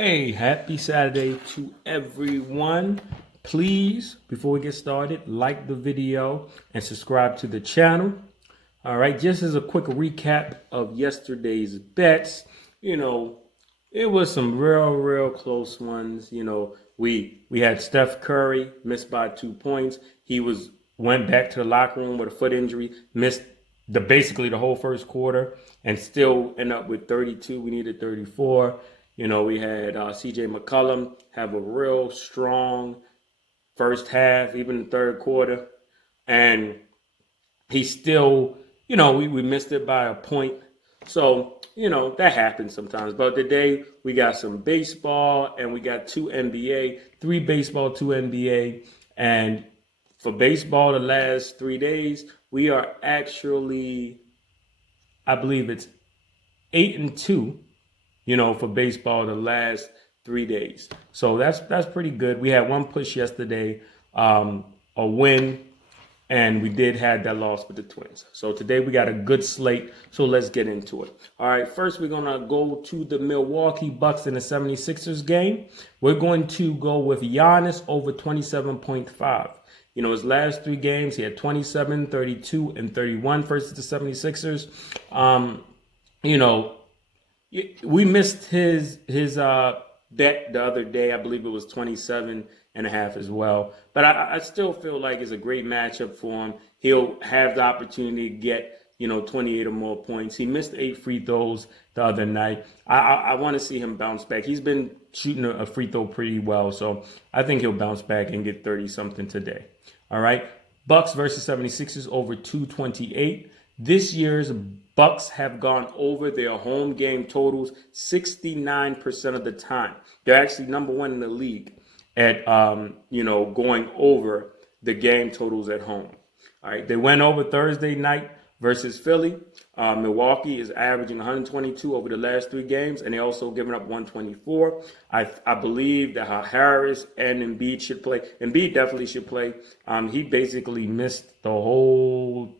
Hey, happy Saturday to everyone. Please, before we get started, like the video and subscribe to the channel. All right, just as a quick recap of yesterday's bets, it was some real close ones. We had Steph Curry missed by 2 points. Went back to the locker room with a foot injury, missed basically the whole first quarter, and still end up with 32. We needed 34. We had CJ McCollum have a real strong first half, even the third quarter, and he still, we missed it by a point. So, that happens sometimes. But today we got some baseball and we got two NBA, three baseball, two NBA. And for baseball, the last 3 days, we are actually, I believe it's 8-2, for baseball the last 3 days. So that's pretty good. We had one push yesterday, a win, and we did have that loss with the Twins. So today we got a good slate, so let's get into it. All right, first we're going to go to the Milwaukee Bucks and the 76ers game. We're going to go with Giannis over 27.5. His last three games, he had 27, 32, and 31 versus the 76ers. We missed his bet the other day. I believe it was 27.5 as well. But I still feel like it's a great matchup for him. He'll have the opportunity to get, 28 or more points. He missed 8 free throws the other night. I want to see him bounce back. He's been shooting a free throw pretty well, so I think he'll bounce back and get 30-something today. All right, Bucks versus 76ers over 228. This year's Bucks have gone over their home game totals 69% of the time. They're actually number one in the league at going over the game totals at home. All right, they went over Thursday night versus Philly. Milwaukee is averaging 122 over the last 3 games, and they also given up 124. I believe that Harris and Embiid should play. Embiid definitely should play. He basically missed the whole.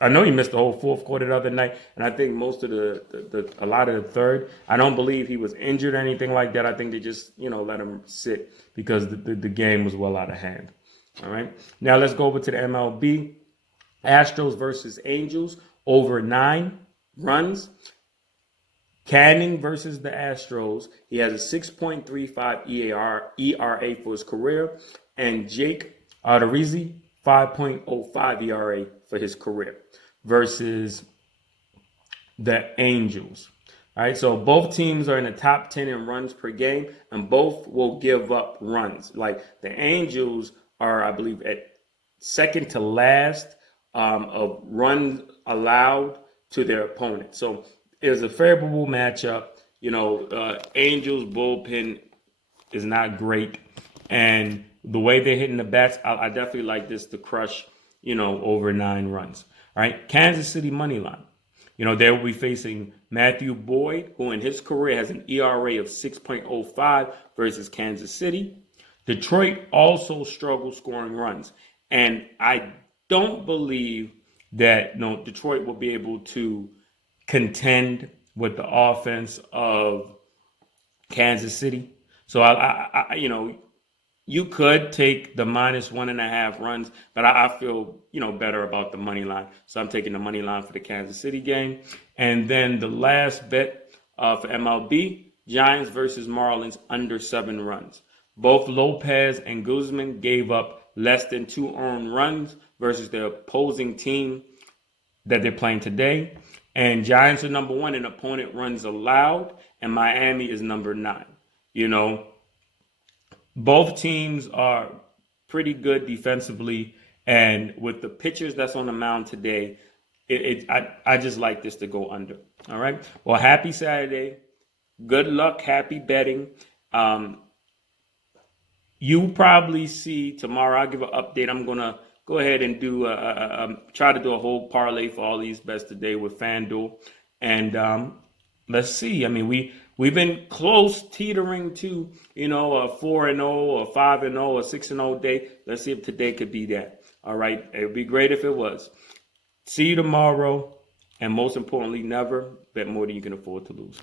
I know he missed the whole fourth quarter the other night, and I think most of a lot of the third. I don't believe he was injured or anything like that. I think they just let him sit because the game was well out of hand. All right, now let's go over to the MLB. Astros versus Angels over 9 runs. Canning versus the Astros. He has a 6.35 ERA for his career, and Jake Odorizzi 5.05 ERA for his career versus the Angels. All right, so both teams are in the top 10 in runs per game, and both will give up runs. Like the Angels are, I believe, at second to last of runs allowed to their opponent. So it's a favorable matchup. Angels bullpen is not great, and the way they're hitting the bats, I definitely like this to crush, over 9 runs. All right, Kansas City money line. They will be facing Matthew Boyd, who in his career has an ERA of 6.05 versus Kansas City. Detroit also struggles scoring runs, and I don't believe that Detroit will be able to contend with the offense of Kansas City. So you could take the -1.5 runs, but I feel better about the money line. So I'm taking the money line for the Kansas City game. And then the last bet for MLB, Giants versus Marlins under 7 runs. Both Lopez and Guzman gave up less than 2 earned runs versus the opposing team that they're playing today. And Giants are number 1 in opponent runs allowed, and Miami is number 9. Both teams are pretty good defensively, and with the pitchers that's on the mound today, I just like this to go under. All right. Well, happy Saturday. Good luck. Happy betting. You probably see tomorrow. I'll give an update. I'm gonna go ahead and do try to do a whole parlay for all these bets today with FanDuel, and let's see. I mean, we've been close, teetering to a 4-0, a 5-0, a 6-0 day. Let's see if today could be that. All right, it would be great if it was. See you tomorrow, and most importantly, never bet more than you can afford to lose.